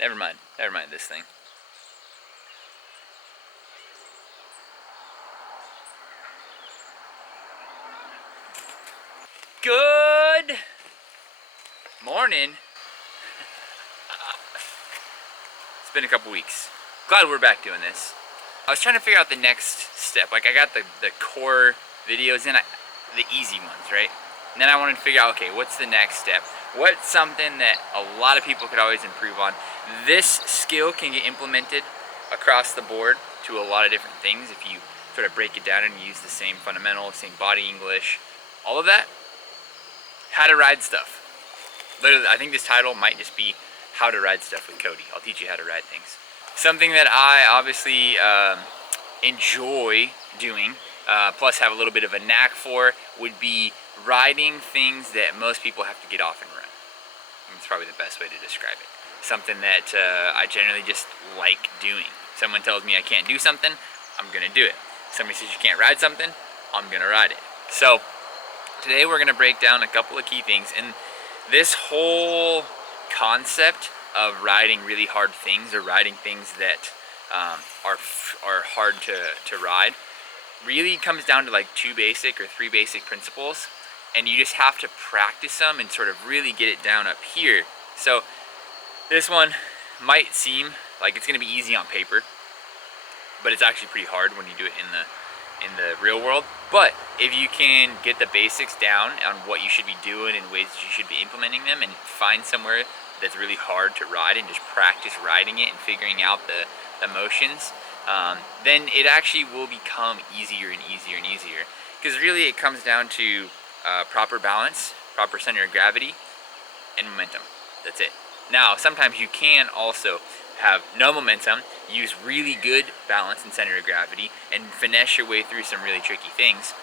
Never mind this thing. Good morning. It's been a couple weeks. Glad we're back doing this. I was trying to figure out the next step. Like, I got the core videos in, the easy ones, right? And then I wanted to figure out, okay, what's the next step? What's something that a lot of people could always improve on? This skill can get implemented across the board to a lot of different things if you sort of break it down and use the same fundamentals, same body English, all of that. How to ride stuff. Literally, I think this title might just be How to Ride Stuff with Cody. I'll teach you how to ride things. Something that I obviously enjoy doing, plus have a little bit of a knack for, would be riding things that most people have to get off and run. That's probably the best way to describe it. Something that I generally just like doing. Someone tells me I can't do something, I'm gonna do it. Somebody says you can't ride something, I'm gonna ride it. So today we're gonna break down a couple of key things, and this whole concept of riding really hard things, or riding things that are hard to ride, really comes down to like 2 basic or 3 basic principles, and you just have to practice them and sort of really get it down up here. So this one might seem like it's gonna be easy on paper, but it's actually pretty hard when you do it in the real world. But if you can get the basics down on what you should be doing and ways that you should be implementing them, and find somewhere that's really hard to ride and just practice riding it and figuring out the motions, then it actually will become easier and easier and easier. Because really it comes down to proper balance, proper center of gravity, and momentum. That's it. Now, sometimes you can also have no momentum, use really good balance and center of gravity, and finesse your way through some really tricky things.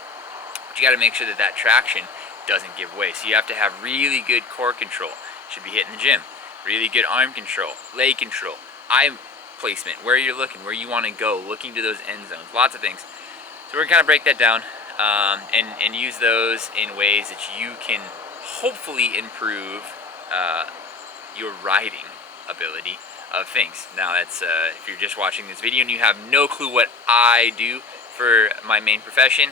But you got to make sure that that traction doesn't give way. So you have to have really good core control. Should be hitting the gym. Really good arm control, leg control, eye placement, where you're looking, where you want to go, looking to those end zones, lots of things. So we're going to kind of break that down and use those in ways that you can hopefully improve your riding ability of things. Now that's if you're just watching this video and you have no clue what I do for my main profession,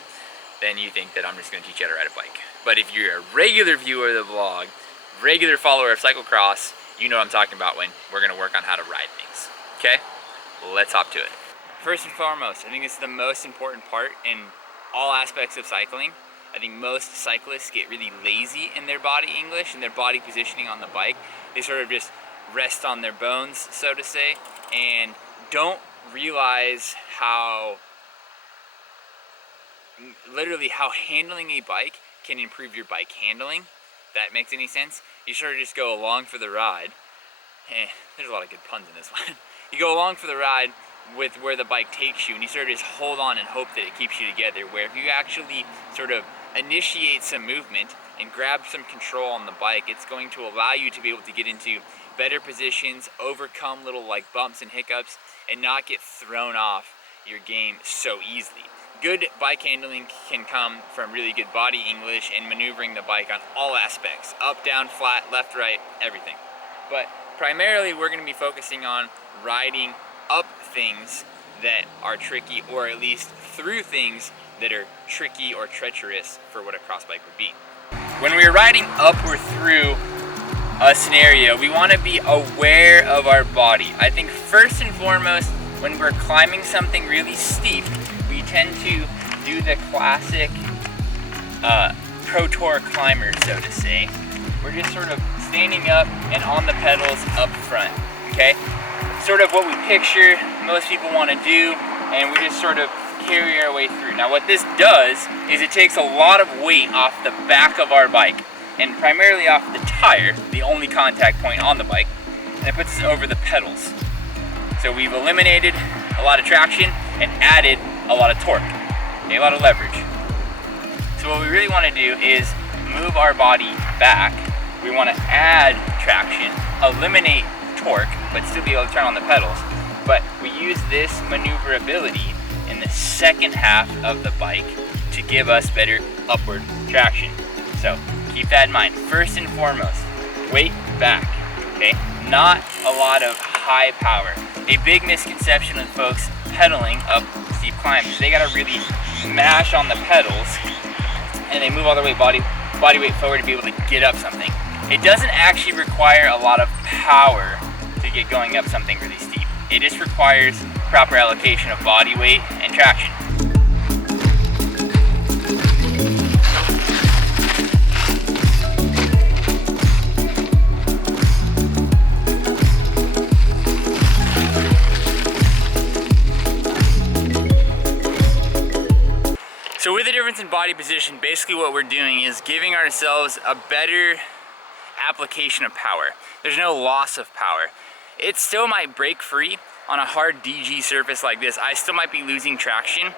then you think that I'm just going to teach you how to ride a bike. But if you're a regular viewer of the vlog, regular follower of cyclocross, you know what I'm talking about when we're going to work on how to ride things. Okay? Let's hop to it. First and foremost, I think this is the most important part in all aspects of cycling. I think most cyclists get really lazy in their body English and their body positioning on the bike. They sort of just rest on their bones, so to say, and don't realize how, literally how handling a bike can improve your bike handling. If that makes any sense. You sort of just go along for the ride. There's a lot of good puns in this one. You go along for the ride with where the bike takes you, and you sort of just hold on and hope that it keeps you together. Where if you actually sort of initiate some movement and grab some control on the bike, it's going to allow you to be able to get into better positions, overcome little like bumps and hiccups, and not get thrown off your game so easily. Good bike handling can come from really good body English and maneuvering the bike on all aspects, up, down, flat, left, right, everything. But primarily we're going to be focusing on riding up things that are tricky, or at least through things that are tricky or treacherous for what a cross bike would be. When we're riding up or through a scenario, we want to be aware of our body. I think first and foremost, when we're climbing something really steep, we tend to do the classic Pro Tour climber, so to say. We're just sort of standing up and on the pedals up front, okay? Sort of what we picture most people want to do, and we just sort of carry our way through. Now what this does is it takes a lot of weight off the back of our bike, and primarily off the tire, the only contact point on the bike, and it puts us over the pedals. So we've eliminated a lot of traction and added a lot of torque, a lot of leverage. So what we really want to do is move our body back. We want to add traction, eliminate torque, but still be able to turn on the pedals. But we use this maneuverability in the second half of the bike to give us better upward traction. So keep that in mind. First and foremost, weight back, okay? Not a lot of high power. A big misconception of folks pedaling up steep climbs is they gotta really mash on the pedals and they move all their weight, body weight forward to be able to get up something. It doesn't actually require a lot of power to get going up something really steep. It just requires proper allocation of body weight and traction. So with the difference in body position, basically what we're doing is giving ourselves a better application of power. There's no loss of power. It still might break free on a hard DG surface like this. I still might be losing traction,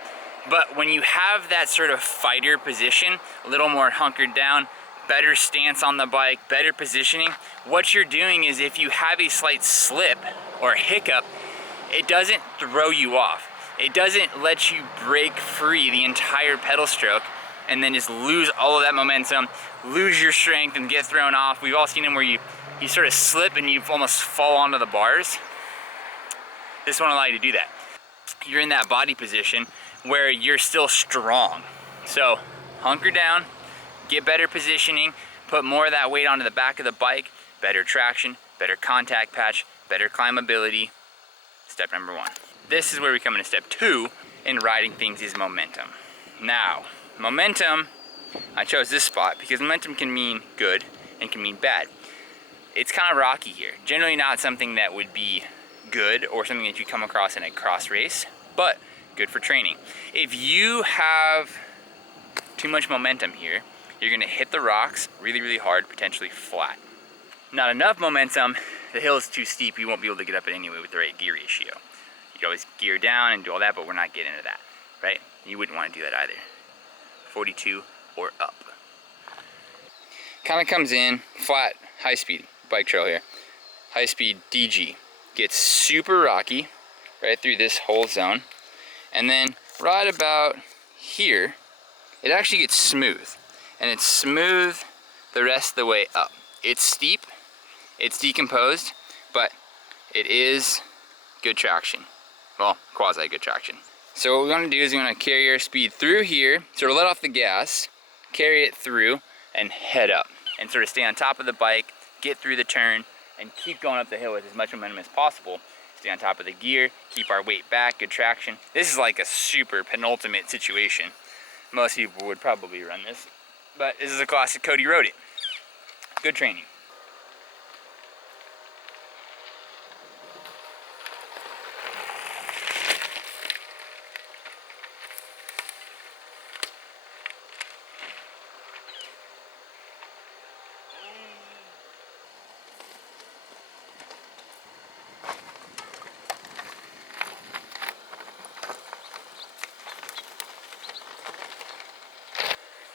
but when you have that sort of fighter position, a little more hunkered down, better stance on the bike, better positioning, what you're doing is if you have a slight slip or hiccup, it doesn't throw you off. It doesn't let you break free the entire pedal stroke and then just lose all of that momentum, lose your strength and get thrown off. We've all seen them where you sort of slip and you almost fall onto the bars. This won't allow you to do that. You're in that body position where you're still strong. So hunker down, get better positioning, put more of that weight onto the back of the bike, better traction, better contact patch, better climbability. Step number one. This is where we come into step two in riding things is momentum. Now, momentum, I chose this spot because momentum can mean good and can mean bad. It's kind of rocky here. Generally not something that would be good or something that you come across in a cross race, but good for training. If you have too much momentum here, you're gonna hit the rocks really, really hard, potentially flat. Not enough momentum, the hill is too steep, you won't be able to get up it anyway with the right gear ratio. You can always gear down and do all that, but we're not getting into that, right? You wouldn't want to do that either. 42 or up. Kind of comes in flat, high speed bike trail here. High speed DG. Gets super rocky right through this whole zone. And then right about here, it actually gets smooth. And it's smooth the rest of the way up. It's steep, it's decomposed, but it is good traction. Well, quasi good traction. So what we want to do is we want to carry our speed through here, sort of let off the gas, carry it through, and head up. And sort of stay on top of the bike, get through the turn, and keep going up the hill with as much momentum as possible. Stay on top of the gear, keep our weight back, good traction. This is like a super penultimate situation. Most people would probably run this, but this is a classic Cody rode it. Good training.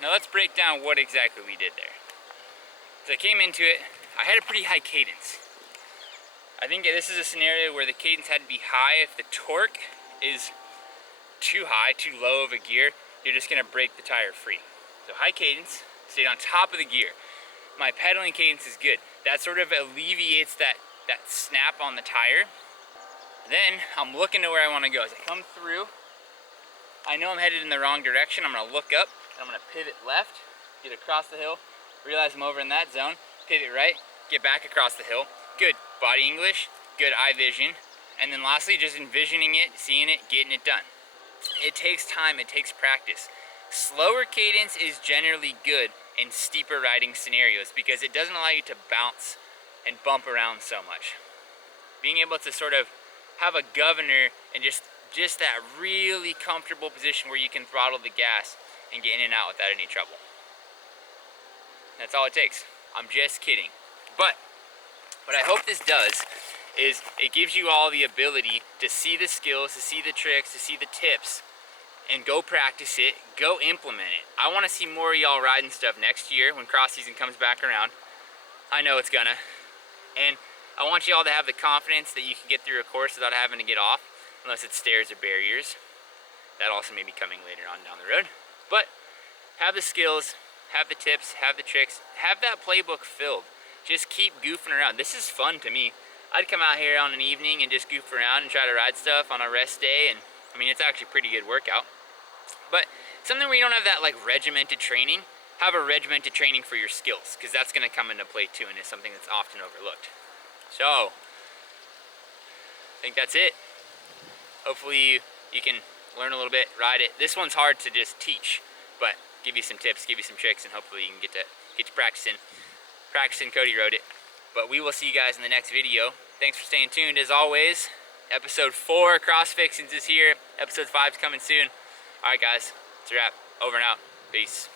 Now let's break down what exactly we did there. So I came into it, I had a pretty high cadence. I think this is a scenario where the cadence had to be high. If the torque is too high, too low of a gear, you're just gonna break the tire free. So high cadence, stayed on top of the gear. My pedaling cadence is good. That sort of alleviates that snap on the tire. Then I'm looking to where I wanna go. As I come through, I know I'm headed in the wrong direction. I'm gonna look up, and I'm gonna pivot left, get across the hill, realize I'm over in that zone, pivot right, get back across the hill. Good body English, good eye vision, and then lastly, just envisioning it, seeing it, getting it done. It takes time, it takes practice. Slower cadence is generally good in steeper riding scenarios because it doesn't allow you to bounce and bump around so much. Being able to sort of have a governor and just that really comfortable position where you can throttle the gas and get in and out without any trouble. That's all it takes. I'm just kidding. But what I hope this does is it gives you all the ability to see the skills, to see the tricks, to see the tips, and go practice it, go implement it. I want to see more of y'all riding stuff next year when cross season comes back around. I know it's gonna. And I want y'all to have the confidence that you can get through a course without having to get off, unless it's stairs or barriers. That also may be coming later on down the road. But have the skills, have the tips, have the tricks, have that playbook filled. Just keep goofing around. This is fun to me. I'd come out here on an evening and just goof around and try to ride stuff on a rest day, and I mean, it's actually a pretty good workout. But something where you don't have that like regimented training, have a regimented training for your skills, because that's going to come into play too, and it's something that's often overlooked. So, I think that's it. Hopefully you can learn a little bit, ride it. This one's hard to just teach, but give you some tips, give you some tricks, and hopefully you can get to practicing. Cody rode it. But we will see you guys in the next video. Thanks for staying tuned as always. Episode 4 Cross Fixins is here. Episode 5 is coming soon. Alright guys, it's a wrap. Over and out. Peace.